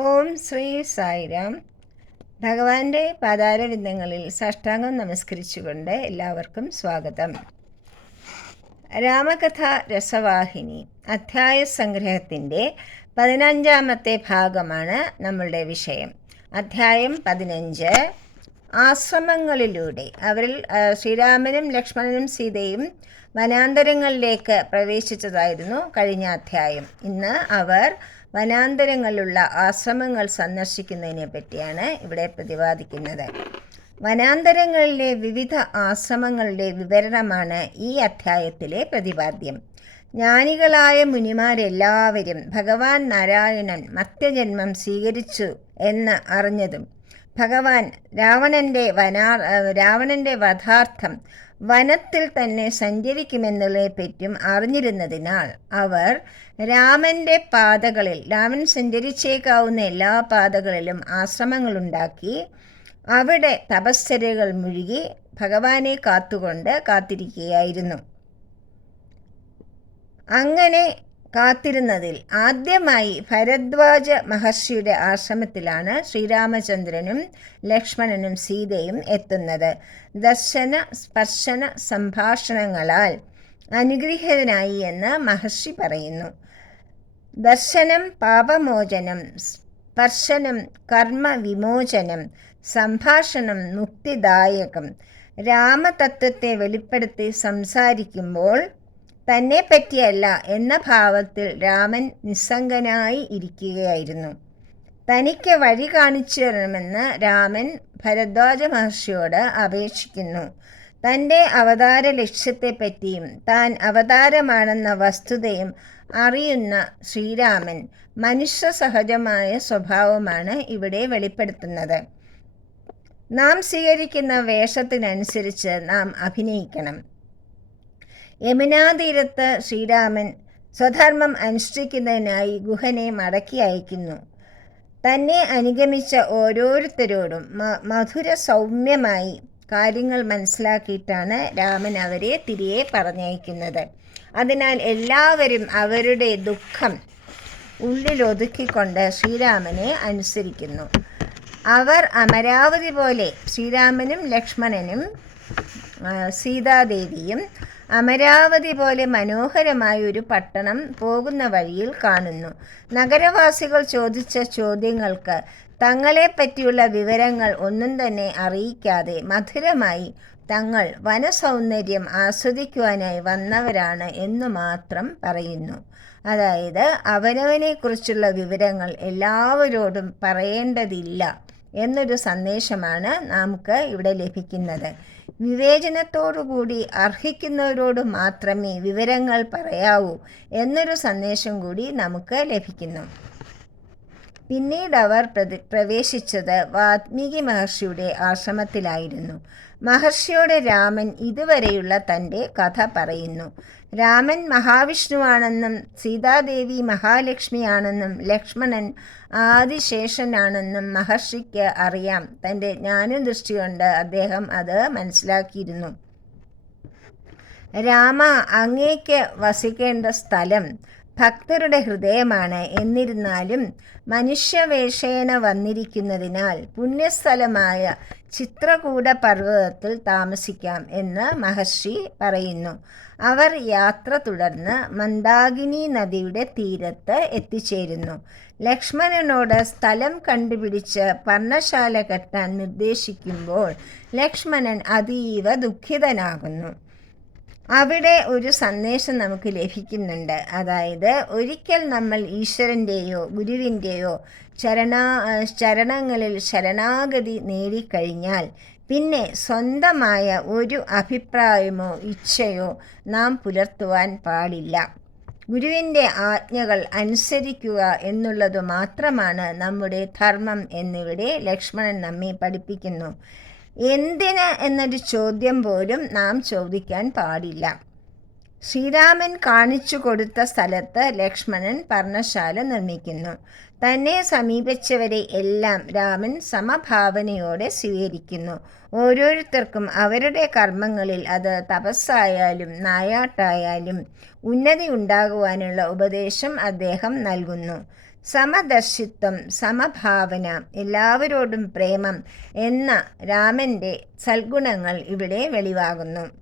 ഓം ശ്രീ സായിരാം. ഭഗവാന്റെ പാതാരവിന്ദങ്ങളിൽ സാഷ്ടാംഗം നമസ്കരിച്ചുകൊണ്ട് എല്ലാവർക്കും സ്വാഗതം. രാമകഥ രസവാഹിനി അധ്യായ സംഗ്രഹത്തിന്റെ പതിനഞ്ചാമത്തെ ഭാഗമാണ് നമ്മളുടെ വിഷയം. അധ്യായം പതിനഞ്ച്. ആശ്രമങ്ങളിലൂടെ അവരിൽ ശ്രീരാമനും ലക്ഷ്മണനും സീതയും വനാന്തരങ്ങളിലേക്ക് പ്രവേശിച്ചതായിരുന്നു കഴിഞ്ഞ അധ്യായം. ഇന്ന് അവർ വനാന്തരങ്ങളിലുള്ള ആശ്രമങ്ങൾ സന്ദർശിക്കുന്നതിനെ പറ്റിയാണ് ഇവിടെ പ്രതിപാദിക്കുന്നത്. വനാന്തരങ്ങളിലെ വിവിധ ആശ്രമങ്ങളുടെ വിവരണമാണ് ഈ അധ്യായത്തിലെ പ്രതിപാദ്യം. ജ്ഞാനികളായ മുനിമാരെല്ലാവരും ഭഗവാൻ നാരായണൻ മത്യജന്മം സ്വീകരിച്ചു എന്ന് അറിഞ്ഞതും ഭഗവാൻ രാവണന്റെ വനാ രാവണന്റെ വധാർത്ഥം വനത്തിൽ തന്നെ സഞ്ചരിക്കുമെന്നുള്ളതിനെപ്പറ്റും അറിഞ്ഞിരുന്നതിനാൽ അവർ രാമന്റെ പാതകളിൽ രാമൻ സഞ്ചരിച്ചേക്കാവുന്ന എല്ലാ പാതകളിലും ആശ്രമങ്ങളുണ്ടാക്കി അവിടെ തപസ്സരകൾ മുഴുകി ഭഗവാനെ കാത്തുകൊണ്ട് കാത്തിരിക്കുകയായിരുന്നു. അങ്ങനെ കാത്തിരുന്നതിൽ ആദ്യമായി ഭരദ്വാജ മഹർഷിയുടെ ആശ്രമത്തിലാണ് ശ്രീരാമചന്ദ്രനും ലക്ഷ്മണനും സീതയും എത്തുന്നത്. ദർശന സ്പർശന സംഭാഷണങ്ങളാൽ അനുഗ്രഹീതനായി എന്ന് മഹർഷി പറയുന്നു. ദർശനം പാപമോചനം സ്പർശനം കർമ്മവിമോചനം സംഭാഷണം മുക്തിദായകം രാമതത്വത്തെ വെളിപ്പെടുത്തി സംസാരിക്കുമ്പോൾ തന്നെ പറ്റിയല്ല എന്ന ഭാവത്തിൽ രാമൻ നിസ്സംഗനായി ഇരിക്കുകയായിരുന്നു. തനിക്ക് വഴി കാണിച്ചു തരണമെന്ന് രാമൻ ഭരദ്വാജ മഹർഷിയോട് അപേക്ഷിക്കുന്നു. തന്റെ അവതാര ലക്ഷ്യത്തെപ്പറ്റിയും താൻ അവതാരമാണെന്ന വസ്തുതയും അറിയുന്ന ശ്രീരാമൻ മനുഷ്യ സഹജമായ സ്വഭാവമാണ് ഇവിടെ വെളിപ്പെടുത്തുന്നത്. നാം സ്വീകരിക്കുന്ന വേഷത്തിനനുസരിച്ച് നാം അഭിനയിക്കണം. യമുനാതീരത്ത് ശ്രീരാമൻ സ്വധർമ്മം അനുഷ്ഠിക്കുന്നതിനായി ഗുഹനെ മടക്കി അയക്കുന്നു. തന്നെ അനുഗമിച്ച ഓരോരുത്തരോടും മധുര സൗമ്യമായി കാര്യങ്ങൾ മനസ്സിലാക്കിയിട്ടാണ് രാമൻ അവരെ തിരികെ പറഞ്ഞയക്കുന്നത്. അതിനാൽ എല്ലാവരും അവരുടെ ദുഃഖം ഉള്ളിലൊതുക്കിക്കൊണ്ട് ശ്രീരാമനെ അനുസരിക്കുന്നു. അവർ അമരാവതി പോലെ ശ്രീരാമനും ലക്ഷ്മണനും സീതാദേവിയും അമരാവതി പോലെ മനോഹരമായ ഒരു പട്ടണം പോകുന്ന വഴിയിൽ കാണുന്നു. നഗരവാസികൾ ചോദിച്ച ചോദ്യങ്ങൾക്ക് തങ്ങളെ പറ്റിയുള്ള വിവരങ്ങൾ ഒന്നും തന്നെ അറിയിക്കാതെ മധുരമായി തങ്ങൾ വനസൗന്ദര്യം ആസ്വദിക്കുവാനായി വന്നവരാണ് എന്ന് മാത്രം പറയുന്നു. അതായത് അവനവനെക്കുറിച്ചുള്ള വിവരങ്ങൾ എല്ലാവരോടും പറയേണ്ടതില്ല എന്നൊരു സന്ദേശമാണ് നമുക്ക് ഇവിടെ ലഭിക്കുന്നത്. വിവേചനത്തോടുകൂടി അർഹിക്കുന്നവരോട് മാത്രമേ വിവരങ്ങൾ പറയാവൂ എന്നൊരു സന്ദേശം കൂടി നമുക്ക് ലഭിക്കുന്നു. പിന്നീട് അവർ പ്രവേശിച്ചത് വാത്മീകി മഹർഷിയുടെ ആശ്രമത്തിലായിരുന്നു. മഹർഷിയോട് രാമൻ ഇതുവരെയുള്ള തന്റെ കഥ പറയുന്നു. രാമൻ മഹാവിഷ്ണുവാണെന്നും സീതാദേവി മഹാലക്ഷ്മിയാണെന്നും ലക്ഷ്മണൻ ആദിശേഷനാണെന്നും മഹർഷിക്ക് അറിയാം. തന്റെ ജ്ഞാനദൃഷ്ടി കൊണ്ട് അദ്ദേഹം അത് മനസ്സിലാക്കിയിരുന്നു. രാമ അങ്ങേക്ക് വസിക്കേണ്ട സ്ഥലം ഭക്തരുടെ ഹൃദയമാണ്. എന്നിരുന്നാലും മനുഷ്യവേഷേണ വന്നിരിക്കുന്നതിനാൽ പുണ്യസ്ഥലമായ ചിത്രകൂട പർവതത്തിൽ താമസിക്കാം എന്ന് മഹർഷി പറയുന്നു. അവർ യാത്ര തുടർന്ന് മന്ദാകിനി നദിയുടെ തീരത്ത് എത്തിച്ചേരുന്നു. ലക്ഷ്മണനോട് സ്ഥലം കണ്ടുപിടിച്ച് പർണശാല കെട്ടാൻ നിർദ്ദേശിക്കുമ്പോൾ ലക്ഷ്മണൻ അതീവ ദുഃഖിതനാകുന്നു. അവിടെ ഒരു സന്ദേശം നമുക്ക് ലഭിക്കുന്നുണ്ട്. അതായത് ഒരിക്കൽ നമ്മൾ ഈശ്വരന്റെയോ ഗുരുവിന്റെയോ ചരണാ ചരണങ്ങളിൽ ശരണാഗതി നേടിക്കഴിഞ്ഞാൽ പിന്നെ സ്വന്തമായ ഒരു അഭിപ്രായമോ ഇച്ഛയോ നാം പുലർത്തുവാൻ പാടില്ല. ഗുരുവിന്റെ ആജ്ഞകൾ അനുസരിക്കുക എന്നുള്ളത് മാത്രമാണ് നമ്മുടെ ധർമ്മം എന്നിവിടെ ലക്ഷ്മണൻ നമ്മെ പഠിപ്പിക്കുന്നു. എന്തിന് എന്നൊരു ചോദ്യം പോലും നാം ചോദിക്കാൻ പാടില്ല. ശ്രീരാമൻ കാണിച്ചു കൊടുത്ത സ്ഥലത്ത് ലക്ഷ്മണൻ പർണശാല നിർമ്മിക്കുന്നു. തന്നെ സമീപിച്ചവരെ എല്ലാം രാമൻ സമഭാവനയോടെ സ്വീകരിക്കുന്നു. ഓരോരുത്തർക്കും അവരുടെ കർമ്മങ്ങളിൽ അത് തപസ്സായാലും നായാട്ടായാലും ഉന്നതി ഉണ്ടാകുവാനുള്ള ഉപദേശം അദ്ദേഹം നൽകുന്നു. സമദർശിത്വം സമഭാവന എല്ലാവരോടും പ്രേമം എന്ന രാമന്റെ സൽഗുണങ്ങൾ ഇവിടെ വെളിവാകുന്നു.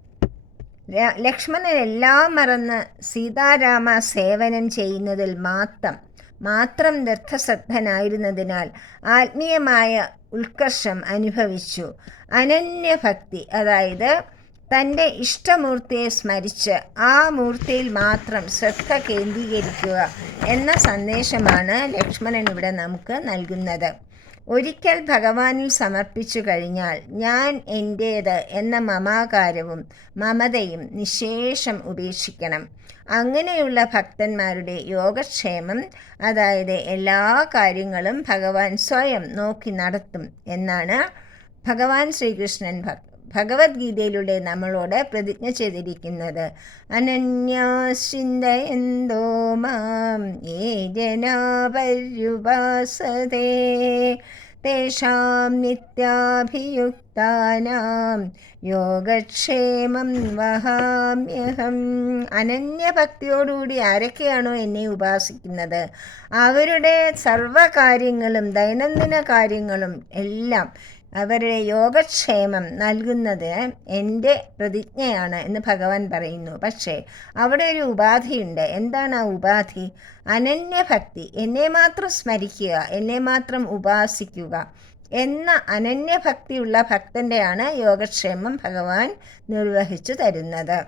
ലക്ഷ്മണനെല്ലാം മറന്ന് സീതാരാമ സേവനം ചെയ്യുന്നതിൽ മാത്രം മാത്രം ദൃഢശ്രദ്ധനായിരുന്നതിനാൽ ആത്മീയമായ ഉത്കർഷം അനുഭവിച്ചു. അനന്യഭക്തി അതായത് തന്റെ ഇഷ്ടമൂർത്തിയെ സ്മരിച്ച് ആ മൂർത്തിയിൽ മാത്രം ശ്രദ്ധ കേന്ദ്രീകരിക്കുക എന്ന സന്ദേശമാണ് ലക്ഷ്മണൻ ഇവിടെ നമുക്ക് നൽകുന്നത്. ഒരിക്കൽ ഭഗവാനിൽ സമർപ്പിച്ചു കഴിഞ്ഞാൽ ഞാൻ എന്റേത് എന്ന മമാകാരവും മമതയും നിശേഷം ഉപേക്ഷിക്കണം. അങ്ങനെയുള്ള ഭക്തന്മാരുടെ യോഗക്ഷേമം അതായത് എല്ലാ കാര്യങ്ങളും ഭഗവാൻ സ്വയം നോക്കി നടത്തും എന്നാണ് ഭഗവാൻ ശ്രീകൃഷ്ണൻ ഭ- ഭഗവത്ഗീതയിലൂടെ നമ്മളോട് പ്രതിജ്ഞ ചെയ്തിരിക്കുന്നത്. അനന്യാശ്ചിന്തയന്തോ മാം ഏ ജനാ പര്യുപാസതേ തേഷാം നിത്യാഭിയുക്താനാം. യോഗക്ഷേമം വഹാമ്യഹം. അനന്യഭക്തിയോടുകൂടി ആരൊക്കെയാണോ എന്നെ ഉപാസിക്കുന്നത്? അവരുടെ സർവകാര്യങ്ങളും ദൈനംദിന കാര്യങ്ങളും എല്ലാം അവരുടെ യോഗക്ഷേമം നൽകുന്നത് എന്റെ പ്രതിജ്ഞയാണ് എന്ന് ഭഗവാൻ പറയുന്നു. പക്ഷേ അവിടെ ഒരു ഉപാധിയുണ്ട്. എന്താണ് ആ ഉപാധി? അനന്യഭക്തി. എന്നെ മാത്രം സ്മരിക്കുക എന്നെ മാത്രം ഉപാസിക്കുക എന്ന അനന്യഭക്തിയുള്ള ഭക്തന്റെയാണ് യോഗക്ഷേമം ഭഗവാൻ നിർവഹിച്ചു തരുന്നത്.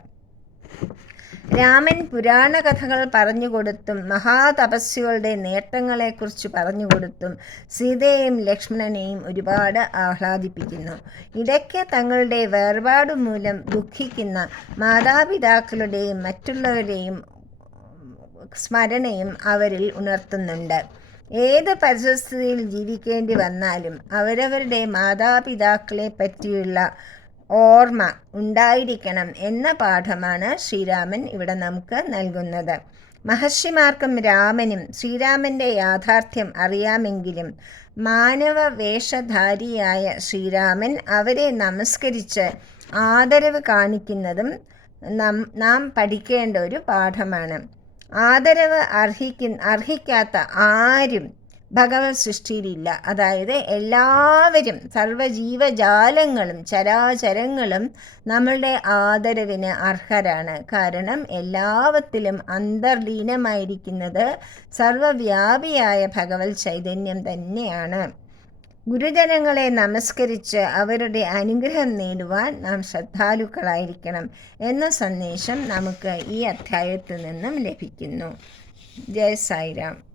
രാമൻ പുരാണ കഥകൾ പറഞ്ഞുകൊടുത്തും മഹാതപസ്വികളുടെ നേട്ടങ്ങളെക്കുറിച്ച് പറഞ്ഞുകൊടുത്തും സീതയെയും ലക്ഷ്മണനെയും ഒരുപാട് ആഹ്ലാദിപ്പിക്കുന്നു. ഇടയ്ക്ക് തങ്ങളുടെ വേർപാട് മൂലം ദുഃഖിക്കുന്ന മാതാപിതാക്കളുടെയും മറ്റുള്ളവരുടെയും സ്മരണയും അവരിൽ ഉണർത്തുന്നുണ്ട്. ഏത് പരിസ്ഥിതിയിൽ ജീവിക്കേണ്ടി വന്നാലും അവരവരുടെ മാതാപിതാക്കളെ പറ്റിയുള്ള ഓർമ്മ ഉണ്ടായിരിക്കണം എന്ന പാഠമാണ് ശ്രീരാമൻ ഇവിടെ നമുക്ക് നൽകുന്നത്. മഹർഷിമാർക്കും രാമനും ശ്രീരാമന്റെ യാഥാർത്ഥ്യം അറിയാമെങ്കിലും മാനവ വേഷധാരിയായ ശ്രീരാമൻ അവരെ നമസ്കരിച്ച് ആദരവ് കാണിക്കുന്നതും നാം നാം പഠിക്കേണ്ട ഒരു പാഠമാണ്. ആദരവ് അർഹിക്കുന്ന അർഹിക്കാത്ത ആരും ഭഗവത് സൃഷ്ടിയിലില്ല അതായത് എല്ലാവരും സർവജീവജാലങ്ങളും ചരാചരങ്ങളും നമ്മളുടെ ആദരവിന് അർഹരാണ്. കാരണം എല്ലാവത്തിലും അന്തർലീനമായിരിക്കുന്നത് സർവവ്യാപിയായ ഭഗവത് ചൈതന്യം തന്നെയാണ്. ഗുരുജനങ്ങളെ നമസ്കരിച്ച് അവരുടെ അനുഗ്രഹം നേടുവാൻ നാം ശ്രദ്ധാലുക്കളായിരിക്കണം എന്ന സന്ദേശം നമുക്ക് ഈ അധ്യായത്തിൽ നിന്നും ലഭിക്കുന്നു. ജയ സായിരാം.